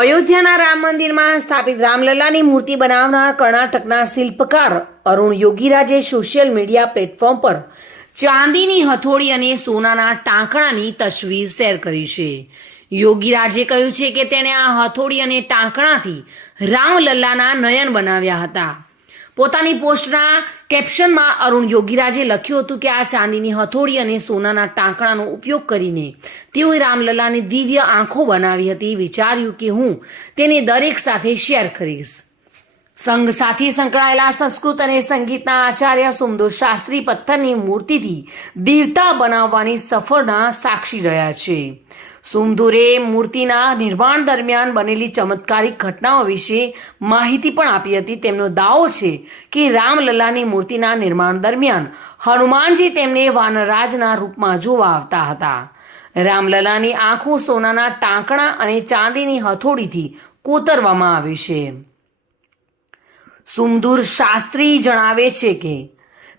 અયોધ્યાના રામ મંદિરમાં સ્થાપિત રામલલ્લાની મૂર્તિ બનાવનાર કર્ણાટકના શિલ્પકાર અરુણ યોગીરાજે સોશિયલ મીડિયા પ્લેટફોર્મ પર ચાંદીની હથોડી અને સોનાના ટાંકણાની તસવીર શેર કરી છે. યોગીરાજે કહ્યું છે કે તેણે આ હથોડી અને ટાંકણાથી રામલલ્લાના નયન બનાવ્યા હતા. પોતાની પોસ્ટના કેપ્શનમાં અરુણ યોગીરાજે લખ્યું હતું કે આ ચાંદીની હથોડી અને સોનાના ટાંકણાનો ઉપયોગ કરીને તેઓએ રામલલ્લાની દિવ્ય આંખો બનાવી હતી. વિચાર્યું કે હું તેને દરેક સાથે શેર કરીશ. સંઘ સાથે સંકળાયેલા સંસ્કૃત અને સંગીતના આચાર્ય સુમધુર શાસ્ત્રી પથ્થરની મૂર્તિથી દેવતા બનાવવાની સફળના સાક્ષી રહ્યા છે. સુમધુરે મૂર્તિના નિર્માણ દરમિયાન બનેલી ચમત્કારિક ઘટનાઓ વિશે માહિતી પણ આપી હતી. તેમનો દાવો છે કે રામલલ્લાની મૂર્તિના નિર્માણ દરમિયાન હનુમાનજી તેમને વાનરરાજના રૂપમાં જોવા આવતા હતા. રામલલ્લાની આંખો સોનાના ટાંકણા અને ચાંદીની હથોડીથી કોતરવામાં આવી છે. સુમધુર શાસ્ત્રી જણાવે છે કે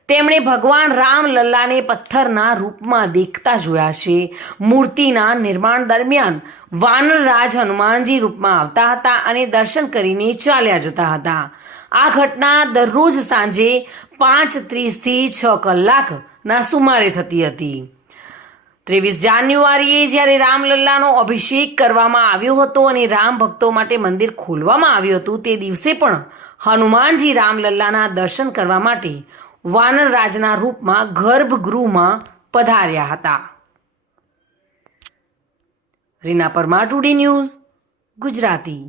તેમણે ભગવાન રામલલ્લાને પથ્થરના રૂપમાં દેખતા જોયા છે. મૂર્તિના નિર્માણ દરમિયાન વાનરરાજ હનુમાનજી રૂપમાં આવતા હતા અને દર્શન કરીને ચાલ્યા જતા હતા. આ ઘટના દરરોજ સાંજે 5:30 થી 6 કલાકના સુમારે થતી હતી. 23 જાન્યુઆરીએ જ્યારે રામલલ્લાનો અભિષેક કરવામાં આવ્યો હતો અને રામ ભક્તો માટે મંદિર ખોલવામાં આવ્યું હતું, તે દિવસે પણ હનુમાનજી રામલલ્લાના દર્શન કરવા માટે વાનરરાજના રૂપમાં ગર્ભગૃહમાં પધાર્યા હતા. Reena Parmar, today news, Gujarati.